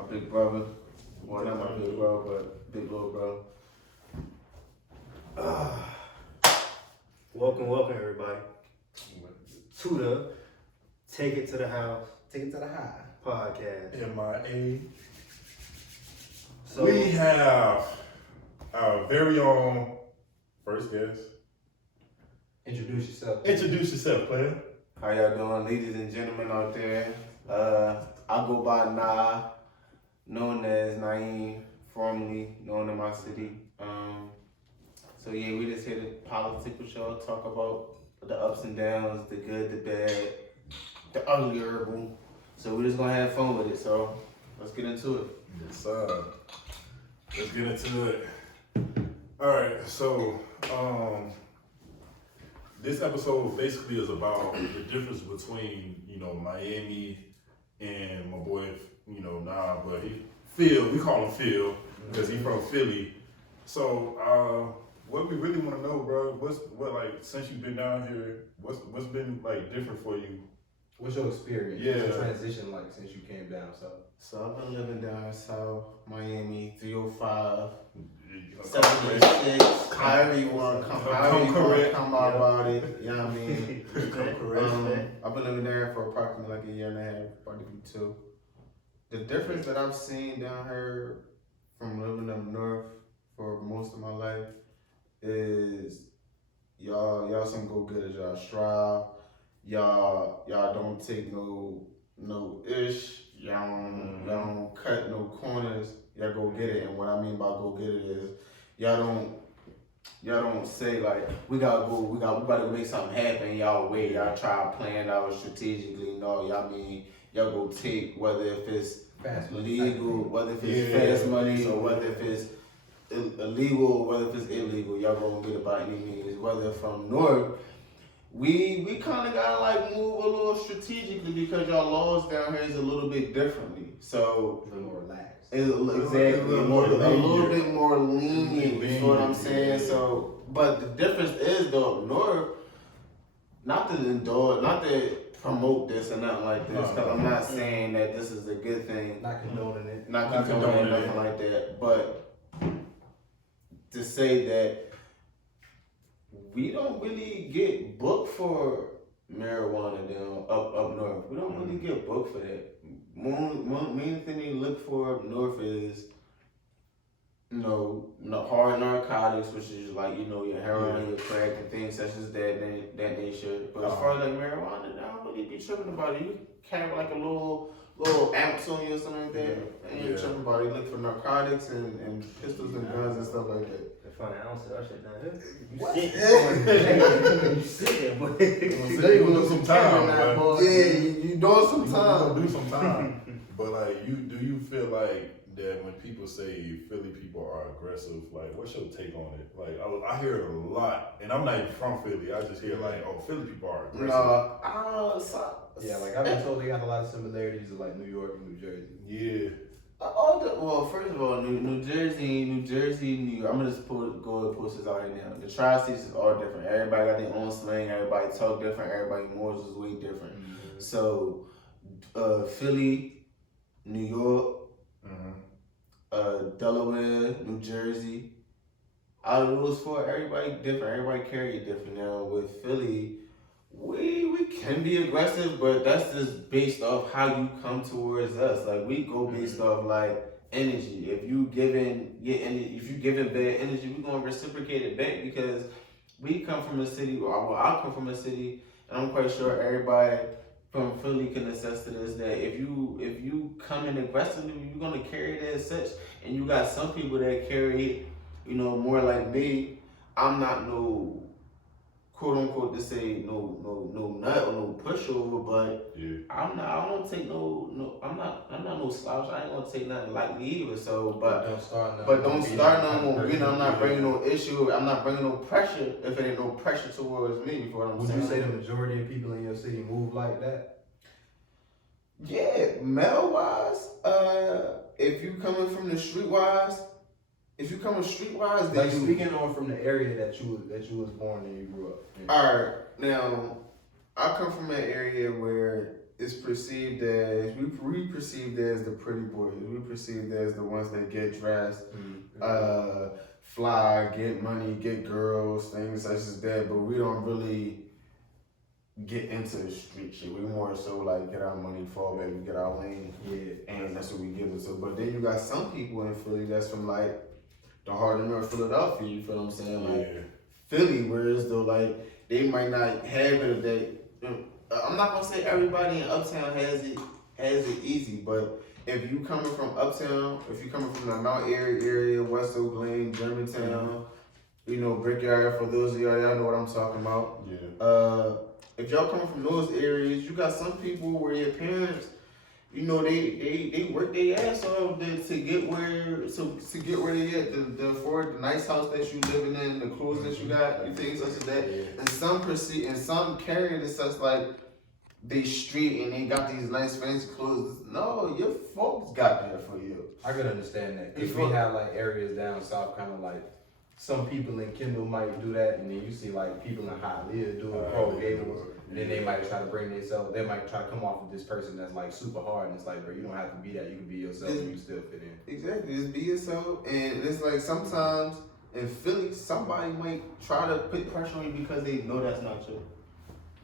my big brother. Well, not my big brother, but big little bro. Welcome everybody to the Take It to the House, Take It to the High podcast. MIA. So We have our very own first guest. Introduce yourself. Introduce yourself, player. How y'all doing, ladies and gentlemen out there? I go by Na, known as Naeem, formerly known in my city. So yeah, we just here to politic with y'all, talk about the ups and downs, the good, the bad, the ugly, herbal. So we're just gonna have fun with it. So let's get into it. Yes, sir. Let's get into it. All right, so this episode basically is about the difference between, Miami and my boy, Nah, but Phil, we call him Phil because he's from Philly. So what we really want to know, bro, what since you've been down here, what's been like different for you? What's your experience? Yeah. What's your transition like since you came down south? So I've been living down south, Miami, 305. Come 76, however you want to come correct. come out about it, you know what I mean? correct. I've been living there for approximately like a year and a half, about to be 2. The difference that I've seen down here from living up north for most of my life is y'all some go-getters, y'all strive, y'all don't take no ish, y'all don't cut no corners. Y'all go get it, and what I mean by go get it is y'all don't say like we gotta go make something happen. Y'all wait, y'all try to plan it out strategically. No, y'all go take whether if it's Fast money, legal, whether if it's fast money, or whether if it's illegal, or whether if it's illegal. Y'all gonna get it by any means. Whether from north, we kind of gotta like move a little strategically because y'all laws down here is a little bit differently. So a little more relaxed. Exactly, a little bit more lenient, you know what I'm saying? Yeah. So, but the difference is though, north, not to promote this or nothing like this, because I'm not saying that this is a good thing. Not condoning it. Not condoning nothing like that, but to say that we don't really get booked for marijuana down up north. We don't really get booked for that. Main thing they look for up north is, hard narcotics, which is like, your heroin, your crack, and things such as that nature. But as far as like marijuana, I don't really be tripping about it. You carry like a little ounce on you or something like that, and you tripping about it. You look for narcotics and pistols and guns and stuff like that. It's funny, I don't see that shit down here. What? You sit boy. So you gonna do some time, man. Yeah, you doing some You time. gonna do some time. But like, do you feel like that when people say Philly people are aggressive, like what's your take on it? Like I hear it a lot, and I'm not even from Philly. I just hear like, oh, Philly people are aggressive. Yeah, like I've been told they got a lot of similarities to like New York and New Jersey. Yeah. First of all, New Jersey, New York. I'm gonna just go and post this out right now. The tri-states is all different. Everybody got their own slang. Everybody talk different. Everybody morals is way different. Mm-hmm. So, Philly, New York, Delaware, New Jersey. Out of those 4, everybody different. Everybody carry it different. Now with Philly, we can be aggressive, but that's just based off how you come towards us. Like we go based off like energy. If you giving bad energy, we're gonna reciprocate it back because we come from a city. Well, I come from a city, and I'm quite sure everybody from Philly can attest to this. That if you come in aggressively, you're gonna carry it as such. And you got some people that carry it, more like me. I'm not no quote unquote to say no nut or no pushover, but I'm not. I don't take no. I'm not no slouch. I ain't gonna take nothing lightly either. So, but don't start no more. I'm not bringing no issue. I'm not bringing no pressure if it ain't no pressure towards me. Before I'm saying. Would you say the majority of people in your city move like that? Yeah, male wise. If you coming from the streetwise. If you come streetwise, like speaking on from the area that you was born and you grew up. All right, now I come from an area where is perceived as we perceived as the pretty boys. We perceived as the ones that get dressed, fly, get money, get girls, things such as that. But we don't really get into the street shit. We more so like get our money, fall back, we get our lane, and that's what we give it to. But then you got some people in Philly that's from like the heart of Philadelphia. You feel what I'm saying? Like Philly, whereas though like they might not have it. They, I'm not gonna say everybody in Uptown has it easy, but if you coming from Uptown, if you coming from the Mount Airy area, West Oak Lane, Germantown, Brickyard, for those of y'all know what I'm talking about. If y'all come from those areas, you got some people where your parents, they work their ass off to get where they at, to afford the nice house that you living in, the clothes that you got, and things such as that. And some carry it as such like they street and they got these nice fancy clothes. No, your folks got that for you. I can understand that. Because we have like areas down south, kind of like some people in Kendall might do that, and then you see like people in Hialeah do it, Coral Gables, and then they might try to bring themselves. They might try to come off with this person that's like super hard, and it's like, bro, you don't have to be that. You can be yourself, and you still fit in. Exactly, just be yourself, and it's like sometimes in Philly, somebody might try to put pressure on you because they know that's not you.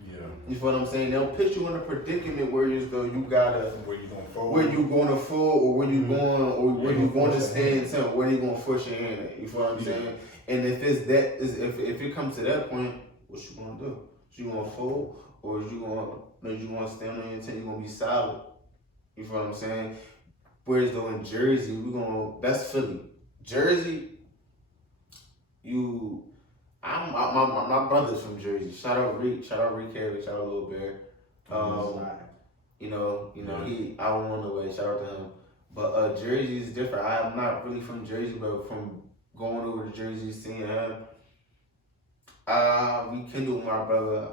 Yeah. You feel what I'm saying? They'll put you in a predicament where you gotta where you gonna fold, or where you going, or where you going to stand, where they gonna push your hand at. You feel what I'm saying? And if if it comes to that point, what you gonna do? You gonna fold, or you gonna stand on your 10? You gonna be solid. You feel what I'm saying? Whereas though in Jersey, that's Philly. Jersey, my brother's from Jersey. Shout out Rick Harris, shout out Lil Bear. I don't want to way, shout out to him. But Jersey is different. I'm not really from Jersey, but from going over to Jersey, seeing him, we kindled my brother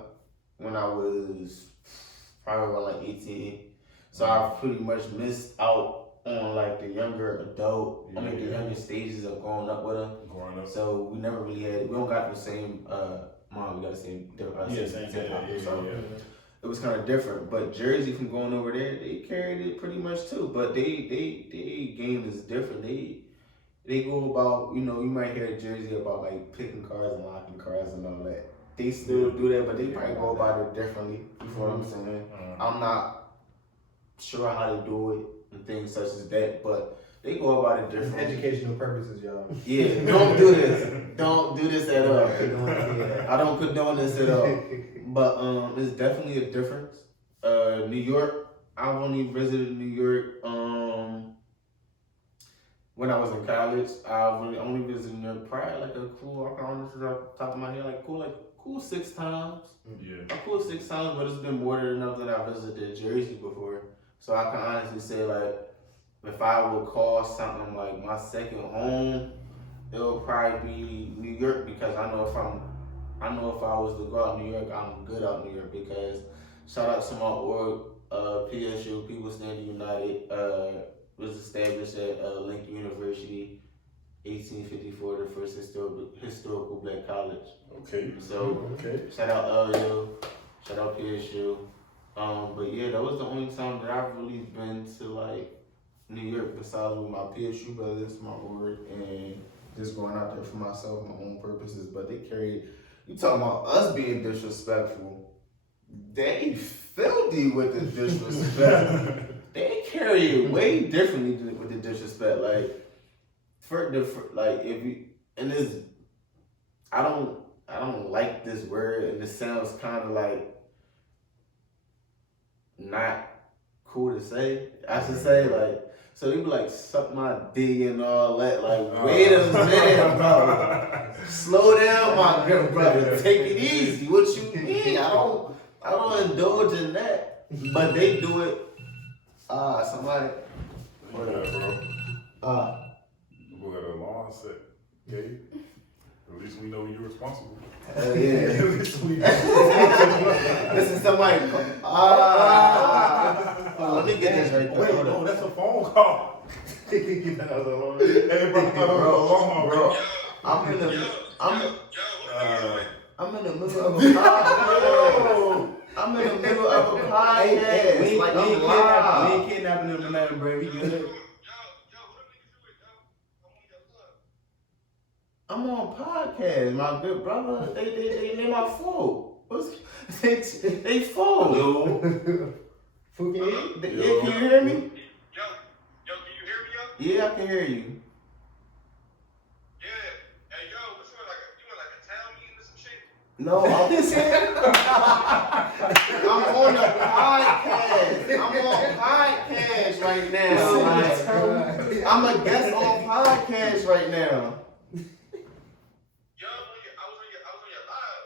when I was probably around like 18. So I pretty much missed out on like the younger the younger stages of growing up with him. So we never really we don't got the same mom, we got the same it was kind of different. But Jersey, from going over there, they carried it pretty much too. But they game is different. They go about, you might hear Jersey about like picking cars and locking cars and all that. They still do that, but they probably go about it differently. You feel what I'm saying? I'm not sure how they do it and things such as that, but they go about it differently. Educational purposes, y'all. Yeah, don't do this. Don't do this at all. I don't condone this at all. But it's definitely a difference. New York, I've only visited New York when I was in college. I've only visited New York probably like a cool, I can honestly off the top of my head, like cool 6 times. Yeah. A cool 6 times, but it's been more than enough that I visited Jersey before. So I can honestly say, like, if I would call something like my second home, it would probably be New York, because I know if I was to go out New York, I'm good out New York, because shout out to my org, PSU, People Standing United, was established at Lincoln University, 1854, the first historical black college. Okay. So shout out LU, shout out PSU. But yeah, that was the only time that I've really been to like New York, besides with my PSU brothers, my org, and just going out there for myself, my own purposes. But they carried, you talking about us being disrespectful, they filthy with the disrespect. They carry it way differently with the disrespect. Like, if you, and this, I don't like this word, and it sounds kind of like not cool to say. I should say, like, so they be like, suck my D and all that. Like, wait a minute, bro. Slow down, my good brother. Take it easy. What you mean? I don't indulge in that. But they do it. Somebody. What up, bro? We got a lawn set. Okay. At least we know you're responsible. Hell yeah. This is somebody. Let me get this right quick. Wait, no, that's a phone call. Hey, bro, I'm in the middle of a podcast. I'm in the middle of a podcast. We Like, I'm ain't live. kidnapping them tonight, bro. We good. I'm on podcast, my good brother. They my fault. They fault. Hello. Yeah, can you hear me? Yo, can you hear me, yo? Yeah, I can hear you. Yeah. Hey, yo, what's you in like a town meeting or some shit? No, I'm on the podcast. I'm on podcast right now. Like, I'm a guest on podcast right now. Yo, I was on your live.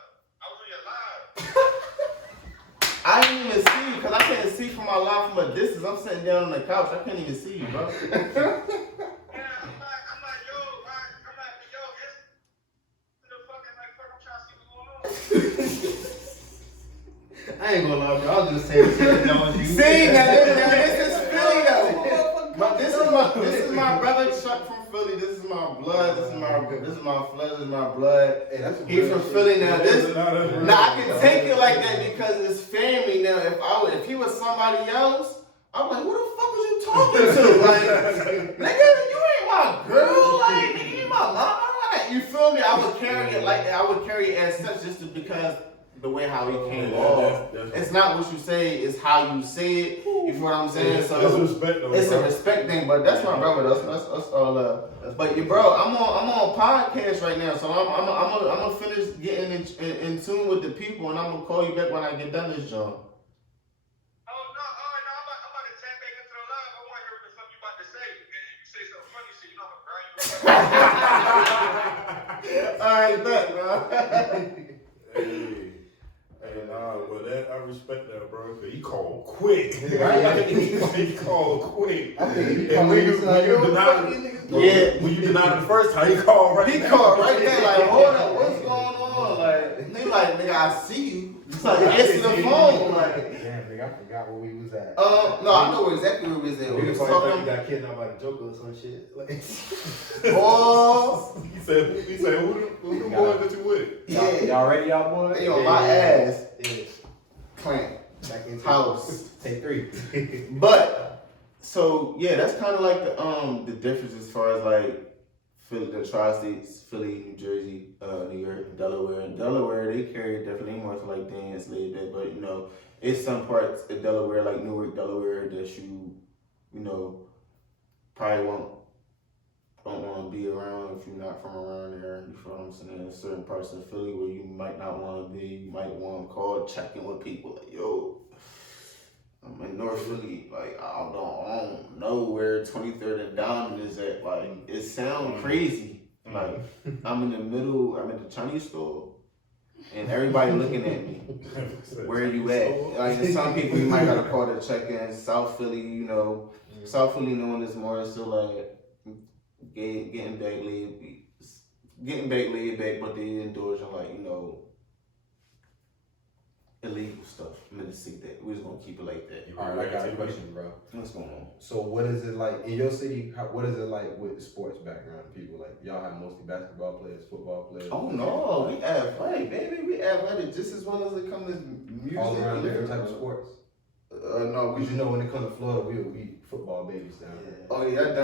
I didn't even see you because I can't see from my live from a distance. I'm sitting down on the couch. I can't even see you, bro. Yeah, I'm like, yo, it's the fucking like, I'm trying to see what's going on. I ain't gonna lie, bro. I'll just say it on you. See, now this is Philly though. But this is my brother Chuck from Philly. This is my blood. This is my flesh. This is my blood. Hey, that's He's from Philly now. Now I can take it like that because it's family. Now if he was somebody else, I'm like, who the fuck was you talking to? Like, nigga, you ain't my girl. Like, nigga, you ain't my mama. Like, you feel me? I would carry it like that. I would carry it as such just because the way how he came off. It's not what you say, it's how you say it. You feel what I'm saying? It's So respect though. it's a respect thing, but that's my brother. That's all love. But your bro, I'm on podcast right now, so I'm gonna finish getting in tune with the people, and I'm gonna call you back when I get done this job. Oh, no, I'm about to tap back into the live. I want to hear what the fuck you about to say. And if you say something funny shit, you know I'm gonna grind you. All right, bet, bro. Hey, but that I respect that, bro. 'Cause he called quick. He called quick. I think he And when you denied Yeah. when you denied the first time, he called right. He now. called right there, like, hold up, what's going on? Like, he like, nigga, I see you. It's like, answer the phone, like. Damn, nigga, I forgot where we was at. No, I know exactly where we was at. We was You talking. got kidnapped by the Joker or some shit. Like, Oh, He said, who the boy that you with? yeah. Y'all ready, y'all boys? They on my ass. yeah. Clamp. Back into House. Take 3. But so yeah, that's kind of like the difference as far as like Philly, the tri-states, Philly, New Jersey, New York, Delaware. In Delaware, they carry definitely more to like dance, laid back, but you know, it's some parts of Delaware, like Newark, Delaware, that you know, probably don't want to be around if you're not from around there. You feel what I'm saying? There's certain parts of Philly where you might not want to be. You might want to call, check in with people like, yo, I'm in North Philly. Like, I don't know where 23rd and Diamond is at. Like, it sounds crazy. Like, I'm in the middle, I'm at the Chinese store, and everybody looking at me. Where you at? Like, and some people you might got to call to check in. South Philly, you know, South Philly knowing this more, so like, getting back laid back, but they indulging like, you know, illegal stuff. I'm gonna see that. We're just gonna keep it like that. Alright, I got a question, bro. What's going on? So what is it like in your city? What is it like with sports background people? Like y'all have mostly basketball players, football players? Oh no, we athletic, baby. We athletic just as well as it comes to music. All around and different types of everything. sports. No, Because you know when it comes to Florida, we football babies down here. Oh yeah, y'all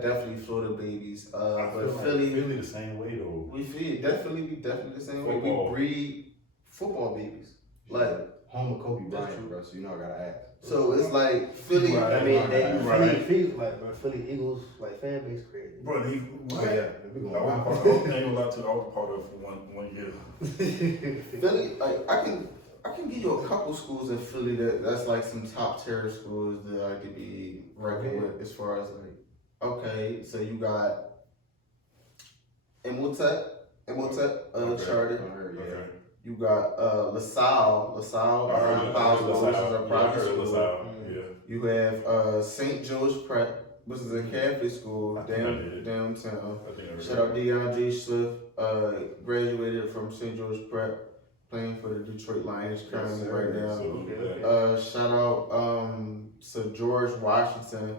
definitely Florida babies. I feel But like Philly, the same way though. we definitely the same way. Football. We breed football babies. Like, home of Kobe That's Bryant, true. bro. So you know I gotta ask. so it's like Philly. Right. I mean, they Right. Philly Eagles like fan base crazy. Bro, they, Oh yeah, we I going was wild. part of, I ain't gonna lie to you, I was part of one year. Philly, like I can give you a couple schools in Philly that's like some top tier schools that I could be reckoned with as far as like, okay, so you got Imhotep, Okay. charter. Okay. You got LaSalle, I heard of Bible, which is a LaSalle. private I heard of school. LaSalle. Yeah. You have St. Joe's Prep, which is a Catholic school I think I did. downtown. I think I heard Shout out DeAndre Swift, graduated from St. Joe's Prep, playing for the Detroit Lions currently right now. So, Shout out to George Washington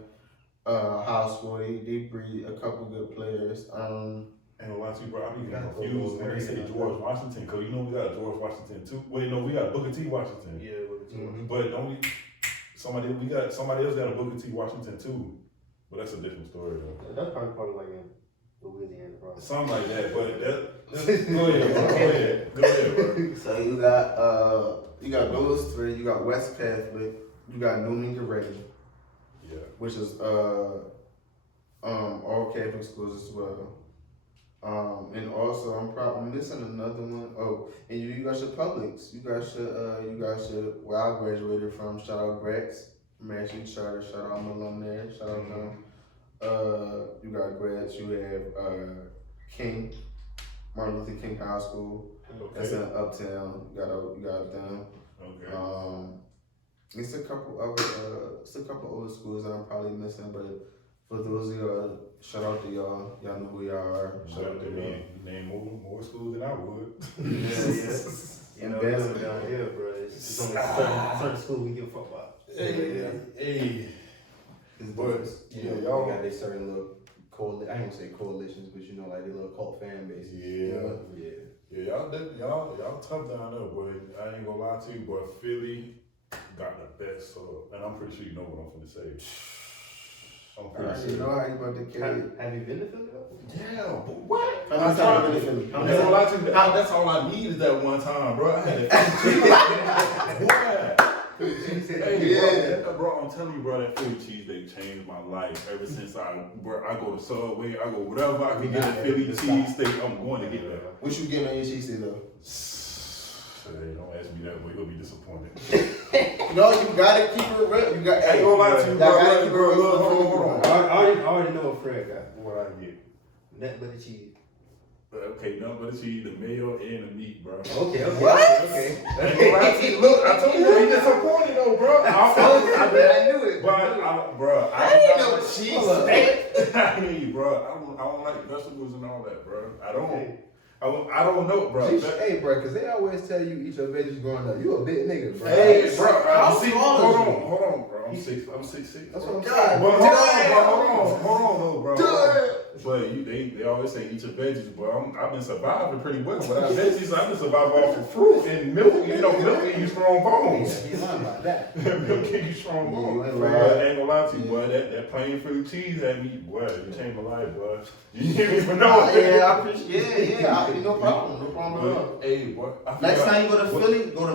High School. They breed a couple good players. Ain't gonna lie to you, bro. I be getting confused when they say George Washington, cause you know we got a George Washington too. Wait, no, we got a Booker T. Washington. Yeah, But don't we? Somebody else got a Booker T. Washington too. But that's a different story though. that's probably like in Louisiana, bro. Something like that. But go ahead, bro. So you got those three. You got West Catholic. You got Newman Garretti, Yeah. which is all Catholic schools as well. And also I'm missing another one. Oh, and you got your publics. You got your where I graduated from. Shout out Grads, Mansion Charter. Shout out my alumni. Shout out them. You got Grads. You have King, Martin Luther King High School. Okay. That's in Uptown. You got them. Okay. It's a couple other schools that I'm probably missing, but for those of y'all, shout out to y'all. Y'all know who y'all are. Shout out to me. Name more schools than I would. You know, that's down here, bro. It's only certain schools we give a fuck about. Hey. But Yeah, y'all got their certain little I ain't gonna say coalitions, but you know, like their little cult fan bases. Yeah, y'all tough down there, boy. I ain't gonna lie to you, boy. Philly got the best, and I'm pretty sure you know what I'm finna say. I'm pretty sure. You know how you about to carry. Have you been to Philly? Yeah, but what? How many times you been to Philly? I ain't gonna lie to you. That's all I need is that one time, bro. I had that. Bro, I'm telling you, bro, that Philly cheesesteak changed my life ever since I go to Subway, I go whatever I can get a Philly cheesesteak, I'm going to get that. What you getting on your cheesesteak though? Hey, don't ask me that way, you'll be disappointed. No, you gotta keep it real. You got. I ain't gonna lie to you, bro. Hold on. I already know what Fred got. What I get? Nothing but the cheese. Okay, nothing but the cheese, the mayo, and the meat, bro. Okay. What? Okay. Look, I told you he disappointed though, bro. I knew it. I ain't no cheesesteak. I mean, bro, I don't like vegetables and all that, bro. I don't know, bro. Hey, bro, because they always tell you eat your veggies growing up. You a big nigga, bro. Hey, bro. Hold on, bro. I'm 6'6". That's what I'm God. saying. But hold on, though, bro. But they always say eat your veggies, but I've been surviving pretty well without veggies. I've been surviving off of fruit and milk. You know, milk give you strong bones. He's lying about that. Milk give you strong bones. You ain't But lying. I ain't gonna lie to you, boy. That plain Philly cheese had me, boy. You changed my life, boy. You didn't even know. Yeah, I appreciate. Yeah, no problem at all. Hey, boy. Next time you go to Philly, go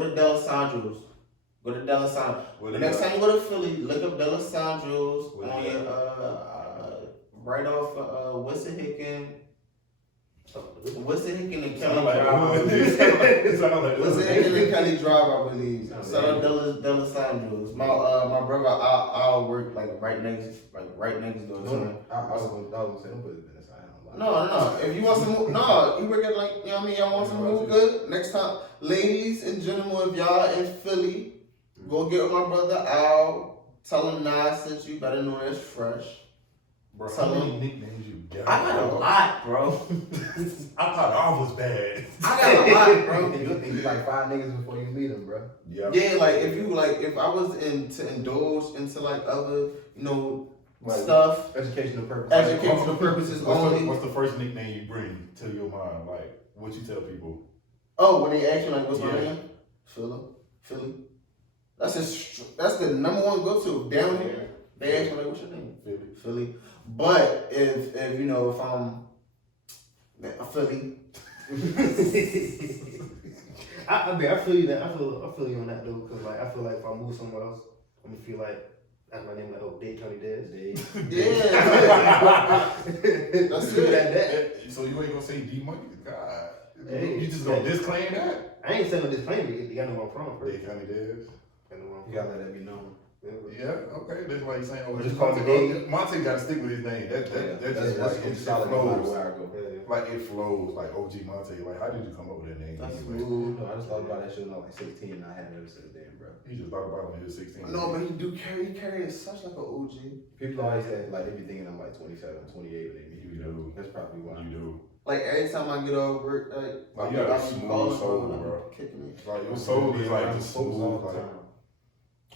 to D'Alessandro's. Go to D'Alessandro's. The next time you go to Philly, look up D'Alessandro's on your right off Wissahickon and Kelly Drive. Wissahickon and Kelly Drive, I believe. Shout out D'Alessandro's. My brother, I'll work right next door to him. I was gonna say, don't put his business out. No. If you want some, you work at you know what I mean. Y'all want some more good next time, ladies and gentlemen. If y'all in Philly, go get with my brother Al. Tell him Nas sent you. Better know that's fresh. Bro, Tell how many him. nicknames you got? I got a lot, bro. I thought all was bad. I got a lot, bro. You think you like 5 niggas before you meet them, bro. Yeah. Yeah, if I was to indulge into other, Like, stuff, Educational purposes. educational purposes only. What's the first nickname you bring to your mind? Like, what you tell people? Oh, when they ask you what's my Yeah. name? Philly. That's the number one go to down here. They ask me what's your name? Philly. But if I'm a Philly. I feel you that. I feel you on that though, because I feel like if I move somewhere else, I'm gonna feel like that's my name, Dade County Des. Yeah. That's it. So you ain't gonna say D Money? God. Hey, You just gonna disclaim that? I ain't saying no disclaimer. You gotta know where I'm from first. Dade County Des. Gotta know where I'm You gotta let that be known. Yeah, okay. That's why he's saying, Just call me Dade. Monte got to stick with his name. That's just solid no matter flows. where I go. Like it flows, like OG Monte. Like, how did you come up with that name? That's anyway? smooth. No, I just thought about that shit when I was like 16 and I had it ever since then, bro. He just thought about it when he was 16. No, but he carry such like an OG. People always say, like, they be thinking I'm like 27, 28 when they meet You me. do. That's probably why. You do. Like every time I get off work, Like, you got a smooth soul, bro. Kicking it. Like, your soul is like just Folks all smooth. the Like, time.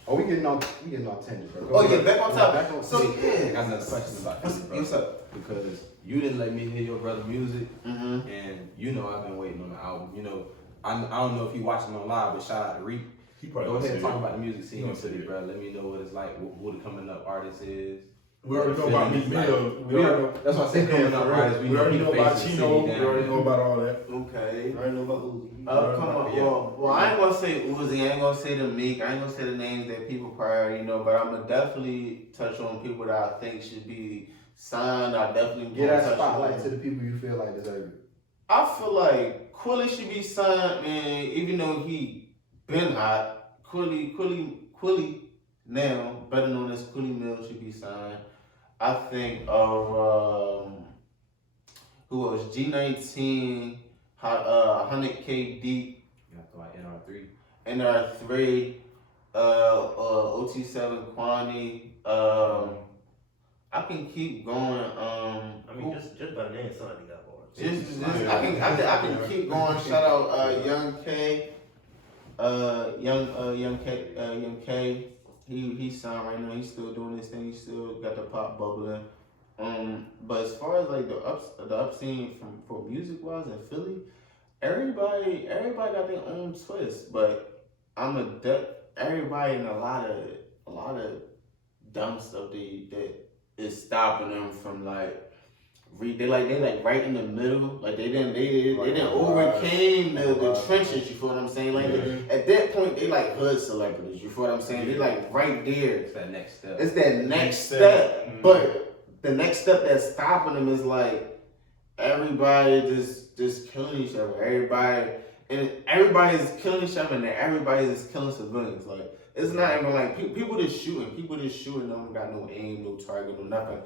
Oh, we getting on tangent, bro. Oh yeah, back on top. Back on So topic. I yeah, got another question about this, bro. what's up? Because you didn't let me hear your brother music, Mm-hmm. and you know I've been waiting on the album. You know, I don't know if you watching on live, but shout out to Reek. He probably Go ahead and gonna talk see about the music scene He in gonna see Philly, it. bro. Let me know what it's like, who the coming up artist is. We already know about Meek Mill. We already, that's why I said coming up artists. We already know about faces Chino. of the We city already down know about all that. Okay. I already know about Uzi. Come on. Yeah. Well, I ain't gonna say Uzi. I ain't gonna say the Meek. I ain't gonna say the names that people probably already know. But I'm gonna definitely touch on people that I think should be signed. I definitely Get gonna that touch spotlight on. to the people you feel like deserve it. I feel like Quilly should be signed, man. Even though he been hot, Quilly now better known as Quilly Mill should be signed. I think of who else? G19, 100K Deep, You have to like NR3. NR3, OT7 Kwani. I can keep going. I mean, just by the name, somebody got bars. I can keep going. Shout out Young K, Young K. He signed right now. He's still doing this thing. He still got the pop bubbling. But as far as like the up scene for music wise in Philly, everybody got their own twist. But everybody in a lot of dumb stuff that is stopping them from like. They like right in the middle. Like they didn't overcame the trenches. You feel what I'm saying? Like at that point they like hood celebrities. You feel what I'm saying? They like right there. It's that next step. It's that next step. Mhm. But the next step that's stopping them is like everybody just killing each other. Everybody is killing each other, and everybody is killing civilians. Like it's not even like people just shooting. People just shooting. Don't got no aim, no target, no nothing.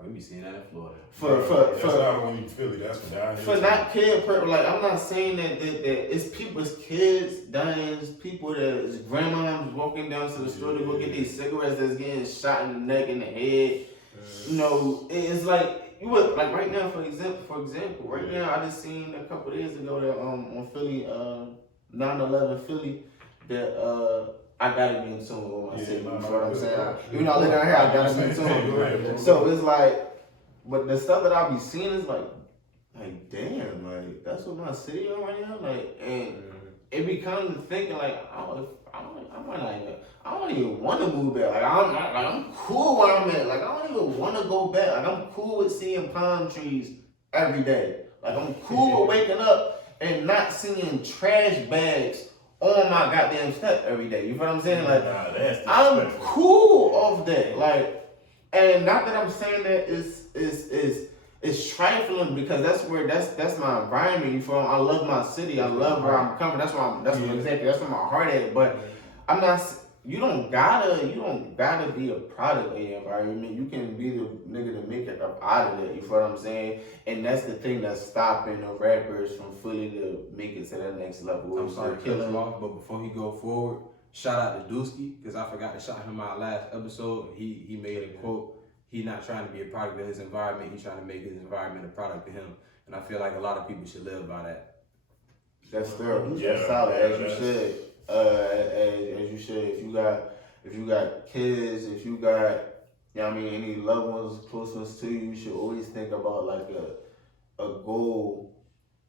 We be seeing that in Florida. That's not when you Philly. That's from down here. For not kid purpose, like I'm not saying that it's people's kids dying, it's people that's grandmas walking down to the store to go get these cigarettes that's getting shot in the neck and the head. You know, it's like you would like right now, for example, right now I just seen a couple days ago that on Philly, 9/11 Philly, that I gotta be in tune with my city. You know what I'm saying? Even though I live down here, I gotta be in tune. So it's like, but the stuff that I be seeing is like damn, like that's what my city on right now. Like, and it be kind of thinking like, I don't even want to move back. Like I'm cool where I'm at. Like I don't even want to go back. Like I'm cool with seeing palm trees every day. Like I'm cool with waking up and not seeing trash bags on my goddamn step every day. You know what I'm saying? Like I'm cool off that. Like, and not that I'm saying that it's trifling because that's my environment. You feel me? I love my city. I love where I'm coming. That's where my heart at. But I'm not. You don't gotta be a product of your environment. You can be the nigga to make it up out of it. You feel what I'm saying? And that's the thing that's stopping the rappers from fully to make it to the next level. I'm sorry to cut him off, but before he go forward, shout out to Dusky, because I forgot to shout him out last episode. He made a quote. He not trying to be a product of his environment. He's trying to make his environment a product of him. And I feel like a lot of people should live by that. That's thorough. That's solid, as you should. As you should. If you got kids, if you got, you know what I mean, any loved ones closest to you, you should always think about like a goal.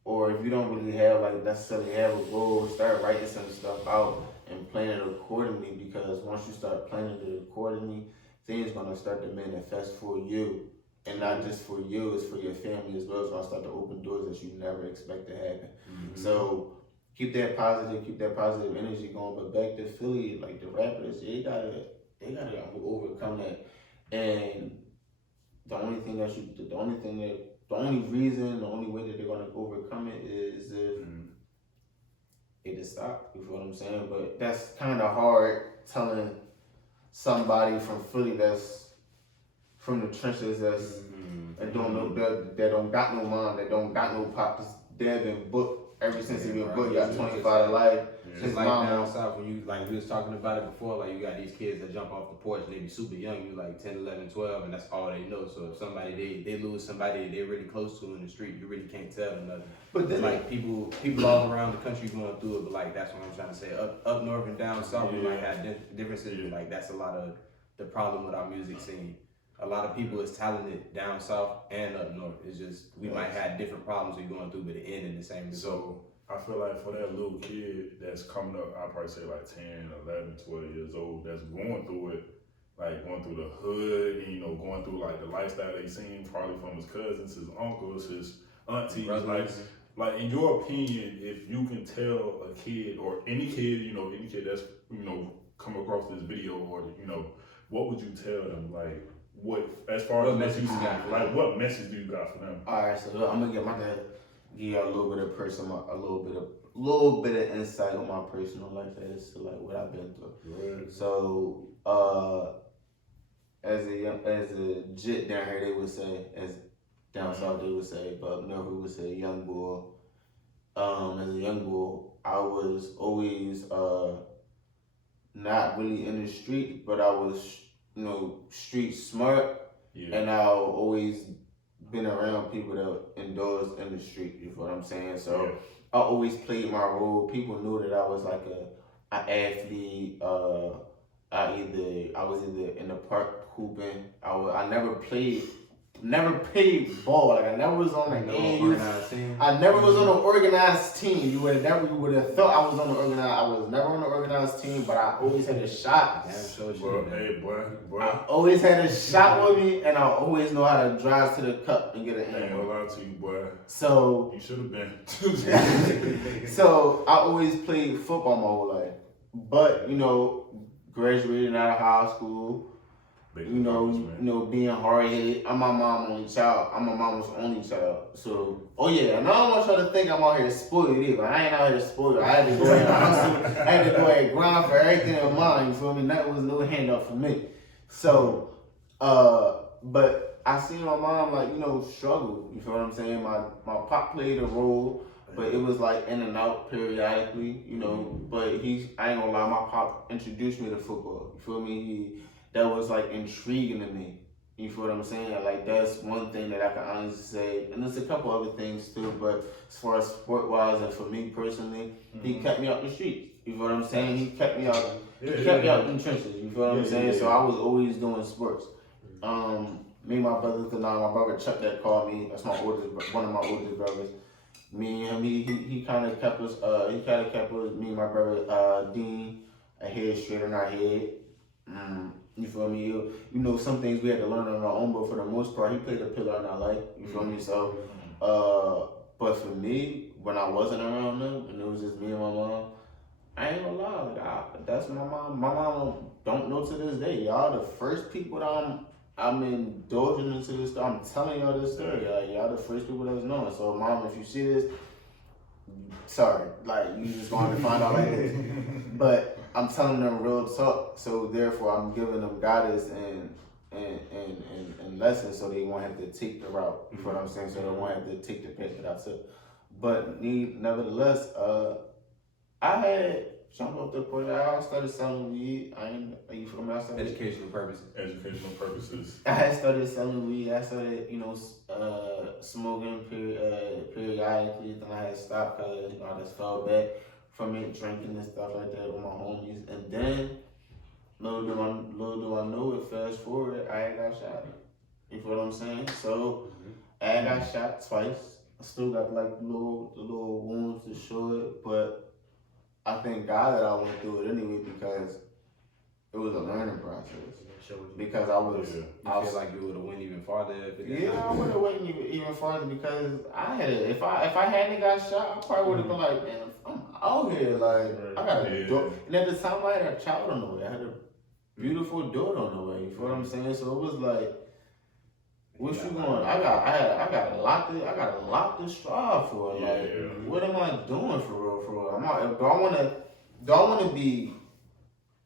Or if you don't really have like necessarily have a goal, start writing some stuff out and plan it accordingly, because once you start planning it accordingly, things gonna start to manifest for you. And not just for you, it's for your family as well. It's gonna start to open doors that you never expect to happen. Mm-hmm. So keep that positive energy going. But back to Philly, like the rappers, they gotta overcome that. And the only way that they're gonna overcome it is if it just stop. You feel what I'm saying? But that's kind of hard telling somebody from Philly that's from the trenches that don't got no mom, that don't got no pop, that's dad been booked ever since he been bro, booked, got it's 25 to life. It's His like mama. down south when you, like we was talking about it before, like you got these kids that jump off the porch and they be super young, you like 10, 11, 12, and that's all they know. So if somebody, they lose somebody they're really close to in the street, you really can't tell them nothing. But then, Like people all around the country going through it, but like that's what I'm trying to say. Up north and down south, we might have differences, but like that's a lot of the problem with our music scene. A lot of people is talented down south and up north. It's just we might have different problems we're going through, but it end in the same result. So I feel like for that little kid that's coming up, I'll probably say like 10, 11, 12 years old, that's going through it, like going through the hood, and, you know, going through like the lifestyle they seen probably from his cousins, his uncles, his aunties, like in your opinion, if you can tell a kid or any kid, you know, any kid that's, you know, come across this video, or, you know, what would you tell them? Like, what, as far What as message you got? like, what message do you got for them? all right, so look, I'm gonna get my dad. Give you a little bit of little bit of insight on my personal life as to like what I've been through. Right. So, as a jit down here, they would say, as down south they would say, but up north we would say young boy. As a young boy, I was always not really in the street, but I was, you know, street smart, and I always been around people that indoors in the street. You feel what I'm saying? So I always played my role. People knew that I was like an athlete. I was either in the park hooping. I never played ball. Like I never was on an organized team. I never was on an organized team. You would have thought I was on an organized. I was never on an organized team, but I always had a shot. Boy. I always had a shot with me, and I always know how to drive to the cup and get an I ain't aim. gonna lie to you, boy. So You should have been. so I always played football my whole life, but you know, graduating out of high school. You know, being hard-headed. I'm my mom's only child. I'm my mama's only child. So, and I don't want y'all to think I'm out here spoiled either. I ain't out here spoiled. I had to go ahead and hustle. I had to go ahead and grind for everything in mine. You feel me? That was no handout for me. So, but I seen my mom, like, you know, struggle. You feel what I'm saying? My pop played a role, but it was like in and out periodically, you know. But I ain't gonna lie, my pop introduced me to football. You feel me? That was like intriguing to me. You feel what I'm saying? Like that's one thing that I can honestly say. And there's a couple other things too, but as far as sport wise and for me personally, he kept me out the streets. You feel what I'm saying? He kept me out me out in the trenches. You feel what I'm saying? So I was always doing sports. Me and my brother my brother Chuck that called me, that's one of my oldest brothers. Me and him, he kinda kept us, me and my brother Dean, a head straight on our head. You feel me? You know, some things we had to learn on our own, but for the most part, he played a pillar in our life. You feel me? So, but for me, when I wasn't around them, and it was just me and my mom, I ain't gonna lie, like, that's my mom. My mom don't know to this day. Y'all the first people that I'm indulging into this story. I'm telling y'all this story. Y'all the first people that's knowing. So, mom, if you see this, sorry, like you just gonna have to find out like this. But I'm telling them real talk, so therefore I'm giving them guidance and lessons, so they won't have to take the route. You know what I'm saying? So they won't have to take the path that I took. But nevertheless, I had jumped off the porch. I started selling weed. You feel me? Educational purposes. I had started selling weed. I started, you know, smoking periodically. Then I had stopped because I just fell back from it, drinking and stuff like that with my homies. And then, little do I know it, fast forward, I had got shot. You feel what I'm saying? So, I had got shot twice. I still got like the little wounds to show it, but I thank God that I went through it anyway because it was a learning process. Because I feel like you would have went even farther if it didn't. I would have went even farther because I had it. If I hadn't got shot, I probably would have been like, man, I'm out here. Like I got a daughter. And at the time I had a child on the way. I had a beautiful daughter on the way. You feel what I'm saying? So it was like, what you going? I got a lot to strive for. Like, what am I doing for real? Do I want to be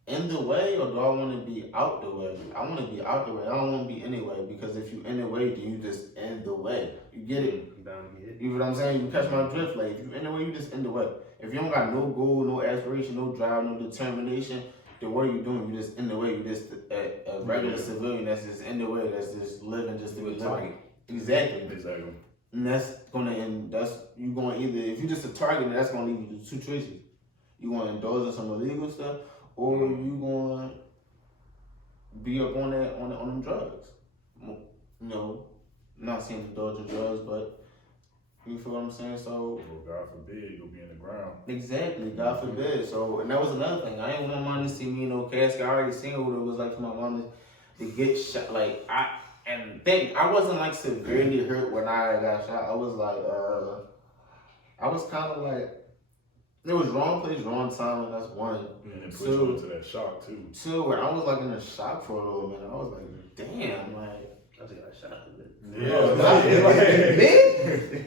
in the way, or do I want to be out the way? I want to be out the way. I don't want to be in the way, because if you in the way, then you just in the way. You get it? You bound to get it. You know what I'm saying? You catch my drift. Like, if you in the way, you just in the way. If you don't got no goal, no aspiration, no drive, no determination, then what are you doing? You just in the way. You just a regular civilian that's just in the way, that's just living just to be living. Exactly. Exactly. And that's you going either, if you just a target, that's gonna leave you to two choices. You gonna indulge in some illegal stuff, or you gonna be up on them drugs. You know, not saying indulge in drugs, but you feel what I'm saying? So Well, God forbid you'll be in the ground. exactly, God forbid. So, and that was another thing. I didn't want my mom to see me in no casket. I already seen what it was like for my mom to get shot. Like, I wasn't like severely hurt when I got shot. I was like, I was kind of like, it was wrong place, wrong time, and that's one. And it put you into that shock too. Two, where I was like in a shock for a little minute. I was like, damn, like. I just got shot a bit.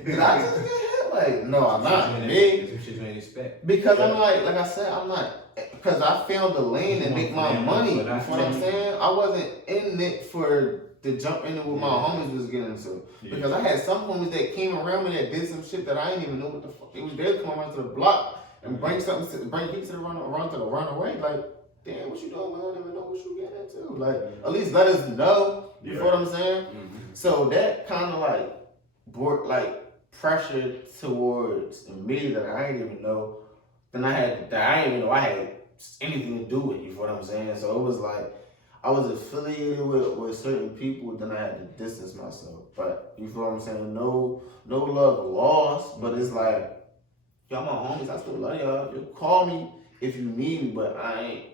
Did I just get hit? Like, no, I'm not. Me? Some shit you ain't expect. Because I'm like I said, I'm not, because I found the lane and make my money. You know what I'm saying? I wasn't in it to jump into what my homies was getting into. Because I had some homies that came around me that did some shit that I didn't even know what the fuck. They was there to come around to the block and bring people to the run away. Like, damn, what you doing? We don't even know what you getting into. Like, at least let us know. You know what I'm saying? Mm-hmm. So that kind of like brought like pressure towards me that I didn't even know. Then I didn't even know I had anything to do with. You know what I'm saying? So it was like I was affiliated with certain people. Then I had to distance myself. But you feel what I'm saying? No love lost. But it's like, y'all my homies. I still love y'all. You call me if you need me, but I ain't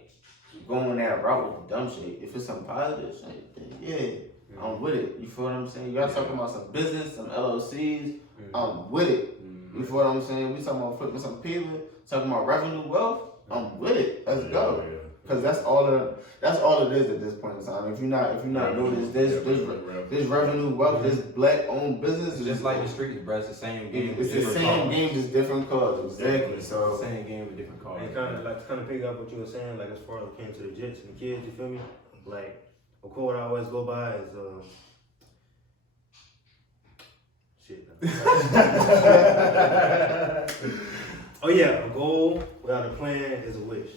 going that route with the dumb shit. If it's some positive shit, then yeah, I'm with it. You feel what I'm saying? Y'all talking about some business, some LLCs, I'm with it. You feel what I'm saying? We talking about flipping some people, talking about revenue wealth, I'm with it. Let's go. Cause that's all it is at this point in time. If you're not noticed, this revenue wealth, this black owned business, it's just like the streets, bro. It's the same game. It's the same game, just different colors. Exactly. So same game with different colors. And kind of pick up what you were saying, like as far as it came to the jits and the kids, you feel me? Like a quote I always go by is shit. Oh yeah, a goal without a plan is a wish.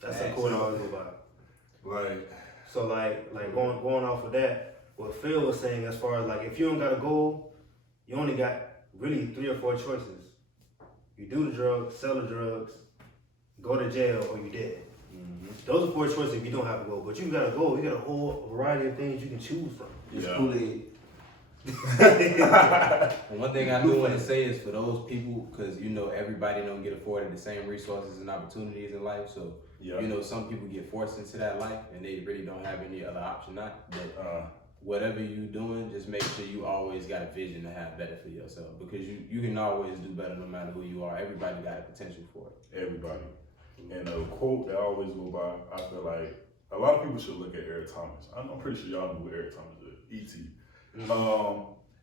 That's a quote I always go by. Like going off of that, what Phil was saying as far as like if you don't got a goal, you only got really 3 or 4 choices. You do the drugs, sell the drugs, go to jail, or you dead. Mm-hmm. Those are 4 choices if you don't have a goal. But you got a goal, you got a whole variety of things you can choose from. And one thing I do want to say is for those people, because you know everybody don't get afforded the same resources and opportunities in life, so you know some people get forced into that life and they really don't have any other option not. But whatever you doing, just make sure you always got a vision to have better for yourself, because you can always do better no matter who you are. Everybody got a potential for it. Everybody. And a quote that I always go by, I feel like a lot of people should look at Eric Thomas. I'm pretty sure y'all know who Eric Thomas is. E.T.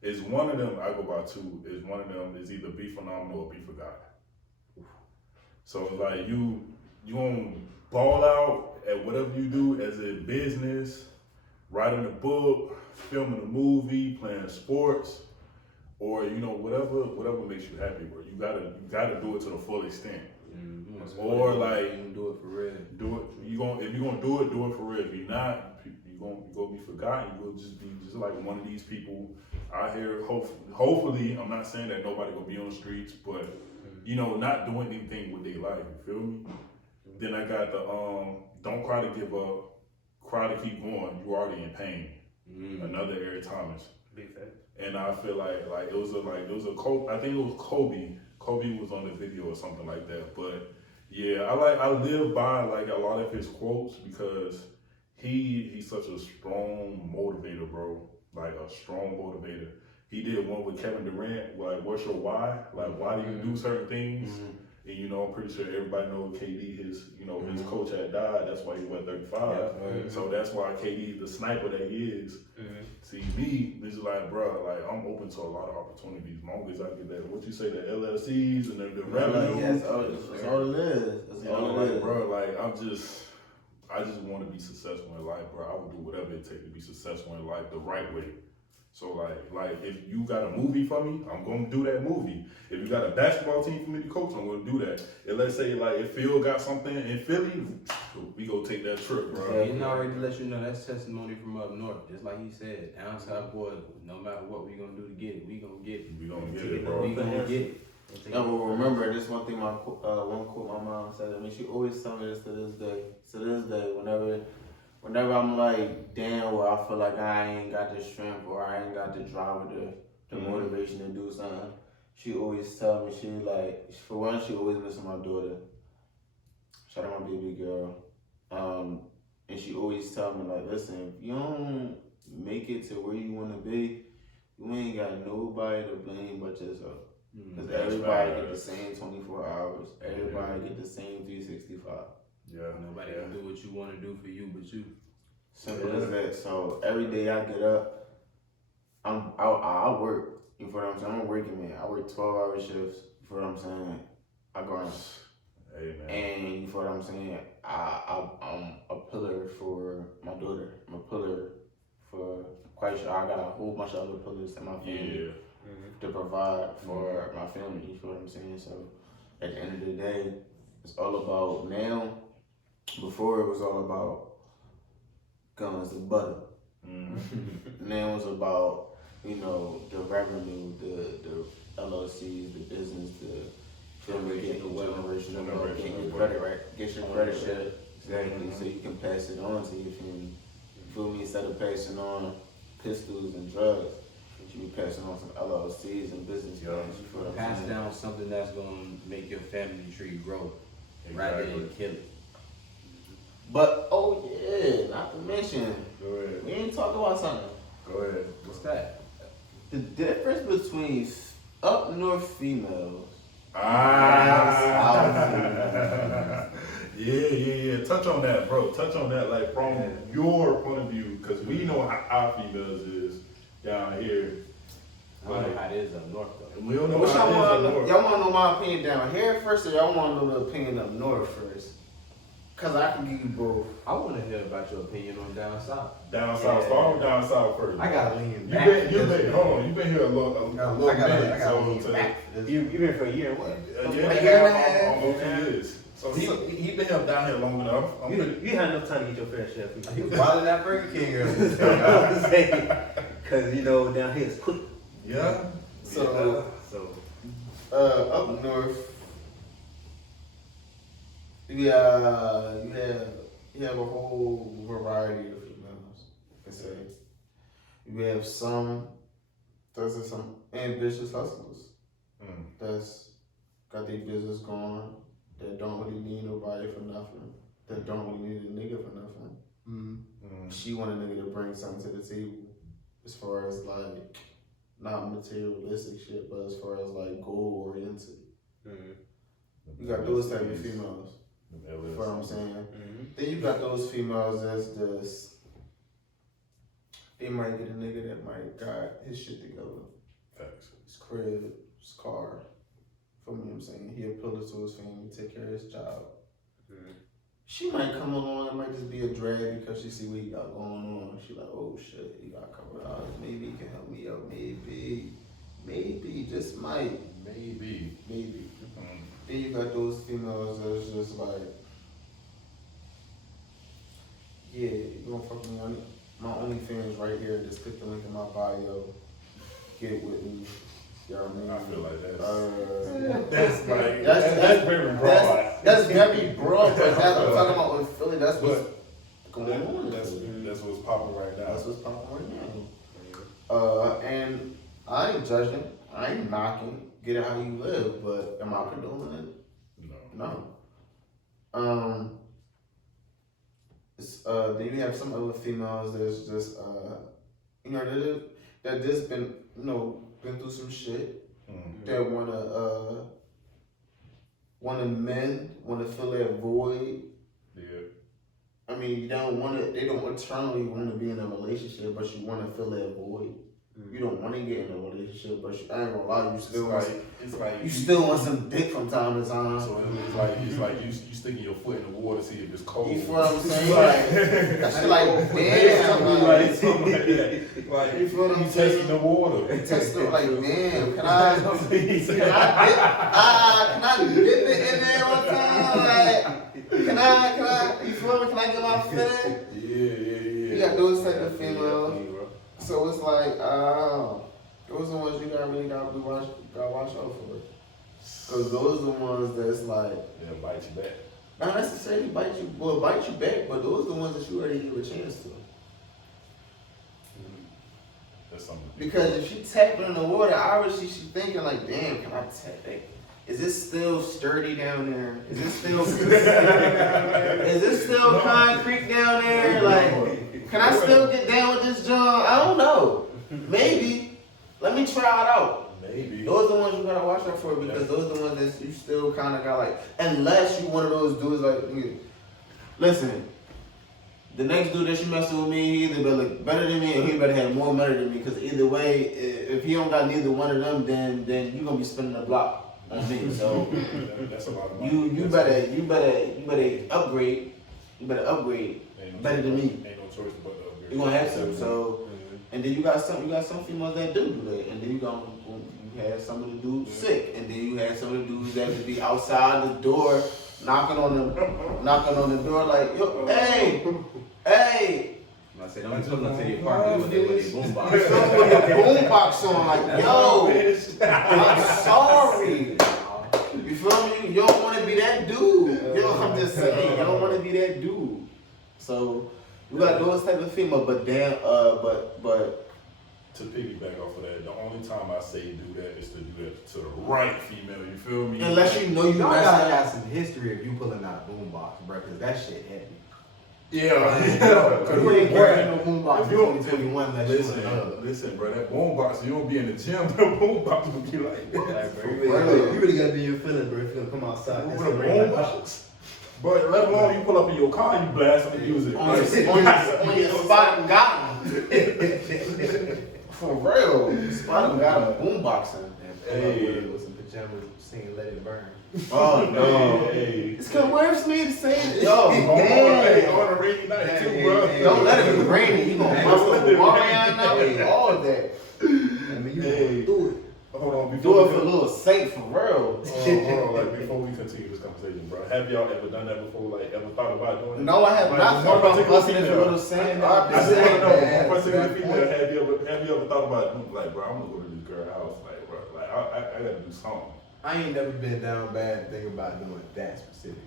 Is one of them I go by too. Is one of them is either be phenomenal or be forgotten. So it's like you gonna ball out at whatever you do as a business, writing a book, filming a movie, playing sports, or you know whatever makes you happy, bro. You gotta do it to the full extent. Mm-hmm. Or like you can do it for real. If you're gonna do it for real. If you're not, you're gonna be forgotten. You're gonna just be just like one of these people out here. Hopefully, I'm not saying that nobody gonna be on the streets, but you know, not doing anything with their life. You feel me? Then I got the don't cry to give up, cry to keep going. You already in pain. Another Eric Thomas. Big fact. And I feel like it was a quote. I think it was Kobe. Kobe was on the video or something like that. But yeah, I live by like a lot of his quotes because he's such a strong motivator, bro. Like a strong motivator. He did one with Kevin Durant, like what's your why? Like why do you do certain things? And you know, I'm pretty sure everybody knows KD, his coach had died, that's why he went 35. So that's why KD, the sniper that he is. See me, it's like, bro, like I'm open to a lot of opportunities, as long as I get that. What you say, the LLCs and the revenue? That's all it is. That's all it is. Bro, like I just want to be successful in life, bro. I would do whatever it takes to be successful in life the right way. So like if you got a movie for me, I'm gonna do that movie. If you got a basketball team for me to coach, I'm gonna do that. And let's say like if Phil got something in Philly, we go take that trip, bro. Yeah, you already let you know that's testimony from up north. Just like he said, down south boy, no matter what we gonna do to get it, we gonna get it. We gonna get it, bro. We gonna get it. Yeah, but remember, this one thing one quote my mom said. I mean, she always tell me this to this day. To this day, whenever I'm like, damn, where I feel like I ain't got the strength or I ain't got the drive or the motivation to do something, she always tell me, she like, for one, she always misses my daughter. Shout out my baby girl. And she always tell me like, listen, if you don't make it to where you want to be, you ain't got nobody to blame but yourself. Because everybody get the same 24 hours. Everybody get the same 365. Yeah. Nobody can do what you want to do for you but you. Simple as that. So every day I get up, I work. You feel what I'm saying? I'm a working man. I work 12-hour shifts. You feel what I'm saying? I grind. Hey, man. And you feel what I'm saying? I'm a pillar for my daughter. I'm a pillar for quite sure. I got a whole bunch of other pillars in my family to provide for my family. You feel what I'm saying? So at the end of the day, it's all about now. Before it was all about guns and butter. Now it's about, you know, the revenue, the LLCs, the business, the generational wealth, getting your credit right, get your credit right. Exactly. So you can pass it on to your family. You feel me? Instead of passing on pistols and drugs, you be passing on some LLCs and business plans. You feel what I'm Pass saying? down something that's gonna make your family tree grow rather than kill it. But oh yeah, not to mention, Go ahead. we ain't talking about something. Go ahead. What's that? The difference between up north females. Yeah. Touch on that, bro. Touch on that, like from your point of view, because we know how our females is down here. I don't know how it is up north though. We don't know Which how it is up north. y'all want to know my opinion down here first, or y'all want to know the opinion up north first? Cause I can give you both. I want to hear about your opinion on down south. Down south, start with down south first. I gotta lean You back. been here a little I minute. gotta lean back. You been for a year, what? Almost 2 years. So he been up down here long enough. You had enough time to get your fair share. He was bothering that Burger King earlier. Because, you know, down here it's quick. Yeah. So up north, you have a whole variety of females. I say you have some ambitious hustlers that's got their business going, that don't really need nobody for nothing, that don't really need a nigga for nothing. She want a nigga to bring something to the table, as far as like not materialistic shit, but as far as like goal oriented. You got those type of females. You know what I'm saying? Then you got those females that's just, they might get a nigga that might got his shit together. Facts. His crib, his car. Feel me what I'm saying? He a pillar to his family, take care of his job. She might come along, it might just be a drag because she see what he got going on. She like, oh shit, he got a couple of dollars. Maybe he can help me out. Maybe, just might. Maybe. Then you got those females that's just like, yeah, you gonna fuck me on my OnlyFans right here. Just click the link in my bio. Get it with me. You know what I mean? I feel like that's very broad. That's very broad, but that's what I'm talking about with Philly. That's what's going on. That's what's popping right now. That's what's popping right now. And I ain't judging. I ain't knocking. Get it how you live, but am I condoning it? No. Then you have some other females that's just, you know, that just been, you know, been through some shit. That wanna fill that void. Yeah. I mean, they don't eternally want to be in a relationship, but you want to fill that void. You don't want to get in a relationship, but I ain't gonna lie, you still it's like you still want some dick from time to time. So it's like you sticking your foot in the water to see if it's cold. You feel what I'm saying? Like, that shit like, damn. Like something like that. Like You feel what I'm you saying? testing the water. Test it like, damn, can I dip it in there one time? Like, can I, you feel me? Can I get my fit in? Yeah. You got those type of females. So it's like, those are the ones you gotta watch out for. Cause those are the ones that's like, they'll bite you back. not necessarily bite you back, but those are the ones that you already give a chance to. That's something. Because if she tapping in the water, obviously she's thinking like, damn, can I tap that? Is it still sturdy down there? Is it still concrete down there? Like, can I still get down with this joint? I don't know. Maybe. Let me try it out. Maybe. Those are the ones you gotta watch out for because those are the ones that you still kind of got like, unless you one of those dudes like, listen, the next dude that you messing with me, he either better look better than me or he better have more money than me. Because either way, if he don't got neither one of them, then you gonna be spinning the block on me. So that's a lot of money. you better upgrade. You better upgrade better than me. Ain't no choice but to upgrade. You gonna have to. So, and then you got some females that do that, and then you have some of the dudes sick, and then you have some of the dudes that would be outside the door, knocking on the door like, yo, hey. I said, don't come to your apartment with a boombox. With the boombox on, like, yo, I'm sorry. You feel me? You don't want to be that dude. Yo, I'm just saying, you don't want to be that dude. So you got those type of female, but damn, but. To piggyback off of that, the only time I say do that is to do that to the right female. You feel me? Unless you know you Y'all messed gotta up. have some history of you pulling out a boombox, bro, cause that shit heavy. Yeah. You ain't carrying no boombox in 2021 unless you in love. Listen, bro, that boombox, you don't be in the gym, the boombox will be like that. You really gotta be in your feelings, bro. If you're gonna come outside. With a boombox. But let alone you pull up in your car and you blast the music. On your spot and got him. For real. Spot and got a boombox in. Hey, with some pajamas singing "Let It Burn." Oh no. Hey. It's cause where's me to say it? Yo, Hey, man. on a rainy night too, bro. Don't let it be raining. You gonna bust the Marion now and all of that. I mean, you Hey. do it. Hold on, Do before it for a little saint for real. hold on, like before we continue this conversation, bro. Have y'all ever done that before? Like ever thought about doing it? No, I have Like, not one thought about particular busting into a female. little sand. I just want to know, Man, one particular that's a good female, point. have you ever thought about, like, bro, I'm gonna go to this girl's house, like, bro, like, I gotta do something. I ain't never been down bad to think about doing that specifically.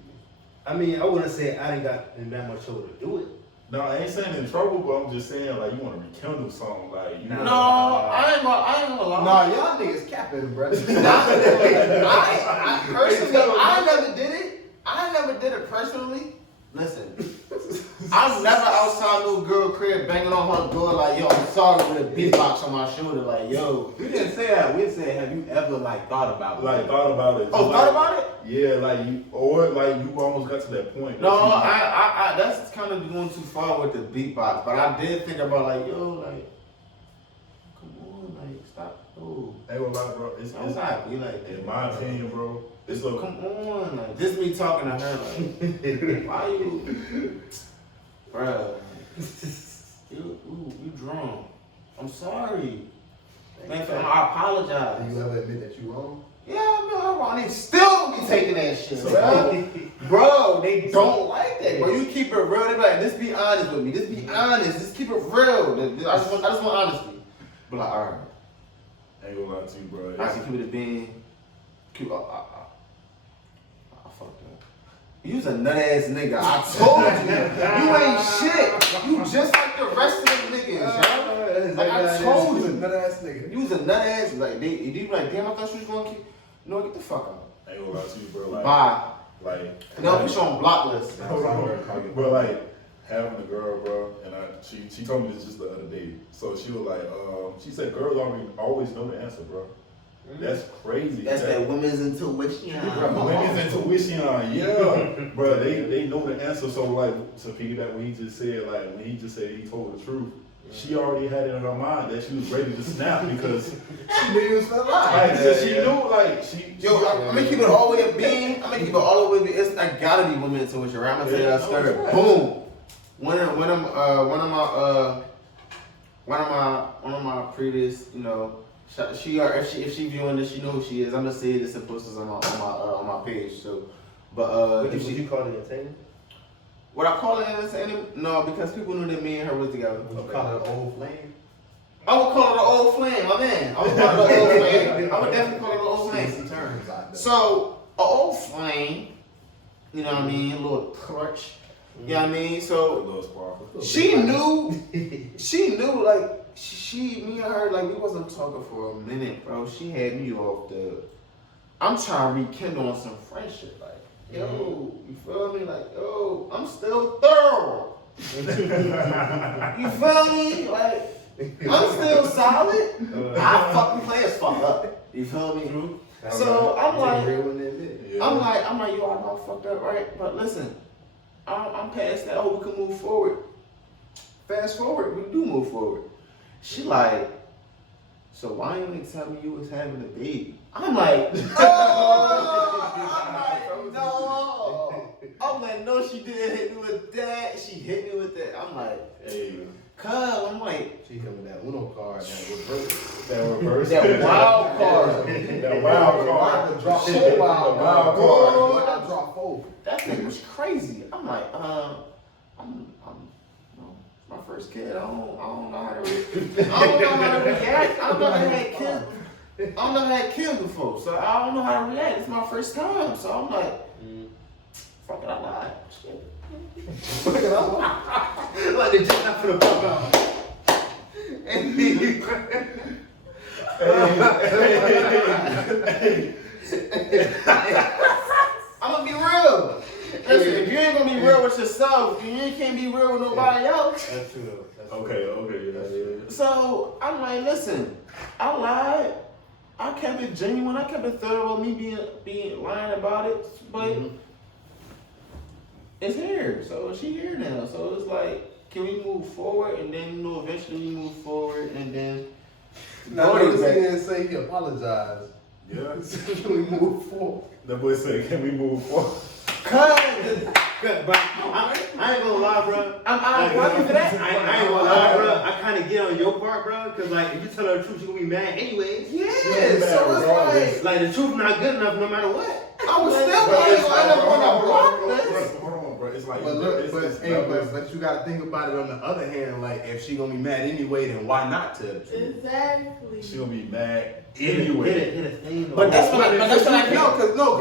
I mean, I wouldn't say I didn't got in that much trouble to do it. No, I ain't saying in trouble, but I'm just saying, like, you want to rekindle something, like, you No, know. I ain't gonna lie. Nah, y'all niggas capping, bro. I personally, I never did it. I never did it personally. Listen, I'm never outside no girl crib banging on her door like, yo, I'm sorry with a beatbox on my shoulder, like, yo. We didn't say that. We said, have you ever thought about Like, it? thought about it. Oh, thought about it? Yeah, like, you almost got to that point. No, I that's kind of going too far with the beatbox, but I did think about like, yo, like, come on, like, stop, oh, Ain't gonna lie, bro, it's I'm not be like that. in my opinion, bro, it's a, Come on, like, just me talking to her, like, why you, bruh, you drunk. I'm sorry. Man, I apologize. Do you ever admit that you wrong? Yeah, I know I'm wrong. They still be taking that shit, bro. Bro, they don't like that, bro. You keep it real. They be like, just be honest with me. Just be honest. Just keep it real. I just want honesty. But like, alright. ain't gonna lie to you, bro. I can keep it a bean. Keep I fucked up. You's a nut ass nigga. I told you. You ain't shit. You just like the rest of them niggas, yo. Like I told you. Nut ass nigga. You was a nut ass. Like they be like, damn, I thought you was gonna keep. No, get the fuck out. Ain't gonna lie to you, bro. Like, Bye. like, And they'll put you on block list. hold on, bro. Like, having a girl, bro, and she told me this just the other day. So she was like, she said girls always know the answer, bro. That's crazy. That's that women's intuition. Women's intuition, yeah, bro. They know the answer. So like to piggyback what he just said, like when he just said he told the truth, she already had it in her mind that she was ready to snap because She knew you was still alive. like, she knew like she. Yo, I'm gonna keep it all the way at being. I'm gonna keep it all the way. I gotta be 1 minute intuition, right? I'm gonna tell you that story. Boom. One of my previous, you know, if she viewing this, she know who she is. I'm gonna say this and post this on my page. So, but Would you call it entertainment? What I call it entertainment? No, because people knew that me and her was together. Would you call it an old flame? I would call it an old flame, my man. I would call it an old flame. I would definitely call it an old flame. Some terms out there. So, an old flame, you know what I mean, a little torch, you know what I mean? So, she knew, like, me and her, like, we wasn't talking for a minute, bro. She had me off I'm trying to rekindle on some friendship, like, yo, you feel me? Like, yo, I'm still thorough. You feel me? Like, I'm still solid. I fucking players fuck up. You feel me? So I'm like, yo, I know I fucked up, right? But listen, I'm past that. Oh, we can move forward. Fast forward, we do move forward. She like, so why you ain't tell me you was having a baby? I'm like, no. I'm like, no, she didn't hit me with that. She hit me with that. I'm like, hey. I'm like, she coming that Uno card, that reverse. That wild card. That wild card. The drop Shit, four the wild wild card. card. I drop four. That thing was crazy. I'm like, I'm my first kid. I don't know how to react. I don't know how to have had kids before, so I don't know how to react. It's my first time, so I'm like, fuck it, I lied. Shit. Fuck it, I lied. Like they just not finna pop out. I'm gonna be real. Listen, if you ain't gonna be real with yourself, you can't be real with nobody else. That's true though. Okay, that's it. So I'm like, listen, I lied. I kept it genuine. I kept it thorough. Me being lying about it, but it's here. So she here now. So it's like, can we move forward? And then eventually we move forward, and then. Now notice he didn't say he apologized. Yeah. Can we move forward? That boy said, can we move forward? But I ain't gonna lie, bro. I'm working for that. I ain't gonna lie, bro. I kind of get on your part, bro, because like if you tell her the truth, she gonna be mad anyways. Yeah. So it's Like the truth not good enough, no matter what. I was still going to end up on a block list. Hold on, bro. It's like, But you gotta think about it on the other hand, like if she gonna be mad anyway, then why not tell the truth? Exactly. she gonna be mad anyway. But that's what I No,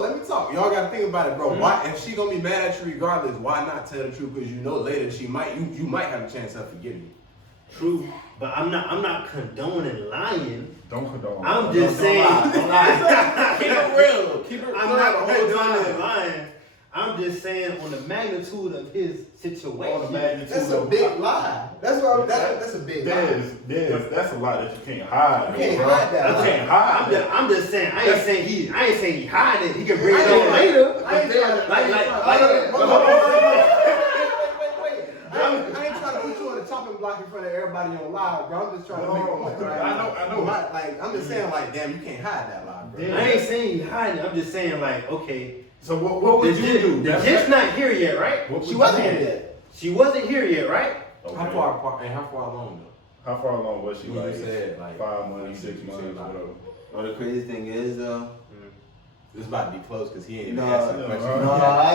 let me talk. Y'all gotta think about it, bro. Why, if she gonna be mad at you regardless, why not tell the truth? Because you know later you might have a chance of forgiving you. True, but I'm not condoning lying. Don't condone. I'm just saying. Don't lie. Keep it real. Keep it real. I'm not condoning lying. I'm just saying on the magnitude of his situation. That's a big lie. That's a big lie. That's a lie that you can't hide. You can't bro. hide that. You can't hide. I'm just saying. I ain't saying he hiding it. He can bring it on later. I ain't trying to put you on the chopping block in front of everybody on live, bro. I'm just trying to make a point. Right? I know. Like, I'm just saying, like, damn, you can't hide that lie, bro. I ain't saying he hiding it. I'm just saying, like, okay. So what would you do? The gift's not here yet, right? She wasn't here yet. She wasn't here yet, right? Okay. How far apart and how far along though? How far along was she? When you Like, said, like, 5 months, 6 months, whatever. Well, the crazy thing is though. It's about to be close because he ain't even No, answering the question. I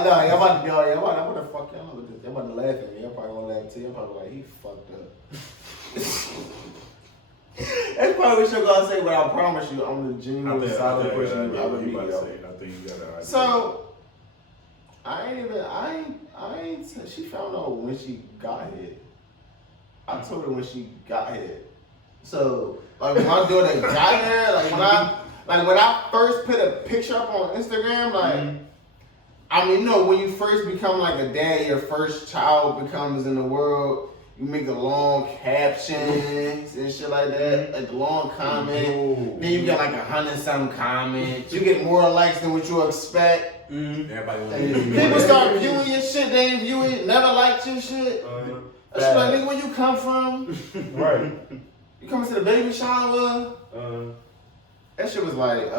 know. Y'all about to be all right. I'm about to fuck y'all with this. Y'all about to laugh at me. Y'all probably gonna laugh too. Y'all probably like, he fucked up. That's probably what you're gonna say, but I promise you, I'm the genuine solid person you ever meet. I think you got that. So, she found out when she got here. I told her when she got here. So, like when my daughter got here, when I first put a picture up on Instagram, I mean, when you first become like a dad, your first child becomes in the world, you make the long captions and shit like that, like long comment. Then you get like 100-something comments. You get more likes than what you expect. Everybody People start viewing your shit, they ain't view it, never liked your shit. That shit like, nigga, where you come from? Right. You coming to the baby shower? That shit was like,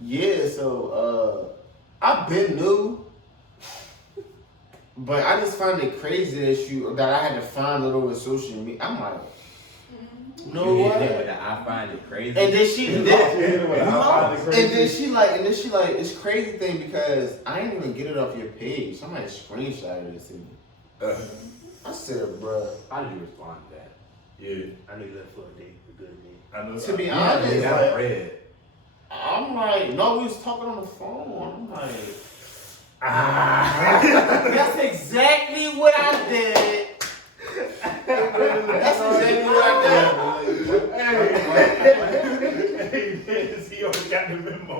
yeah, so, I've been new, but I just find it crazy that I had to find it over social media. I'm like, you know You what? hit it with the I find it crazy. And then she And then she like, it's crazy thing because I didn't even get it off your page. Somebody screenshotted it to me. I said, bruh. How did you respond to that? Yeah. I knew you left for a day, a good day. I know. To be Yeah, honest, they got red. I'm like, no, we was talking on the phone. I'm like, that's exactly what I did. That's exactly what I did. Hey, he already got the memo.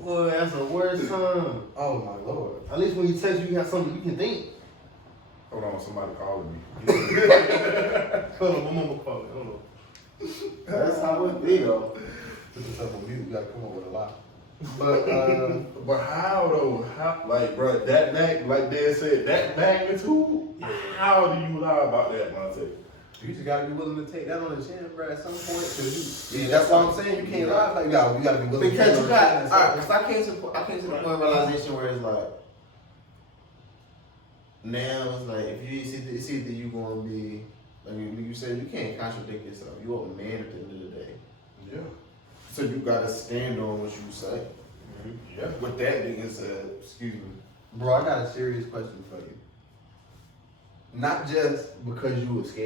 Boy, that's the worst time. Oh my lord. At least when you text, you got something you can think. Hold on, somebody calling me. Hold on, my mama calling. Hold on. That's how it be, though. Put yourself on mute. You gotta come up with a lot. But how though? How, like, bro, that like Dan said, that magnitude. How do you lie about that, Mante? You just gotta be willing to take that on the chin, bro. At some point, cause you. Yeah, that's what I'm saying. You can't lie. Like you gotta be willing. Because to you got, alright, because I came to the point of realization where it's like, now it's like, if you it's either you gonna be, like you said, you can't contradict yourself. You are a man at the end of the day. Yeah. So you gotta stand on what you say. Yeah. With that being said, excuse me. Bro, I got a serious question for you. Not just because you were scared.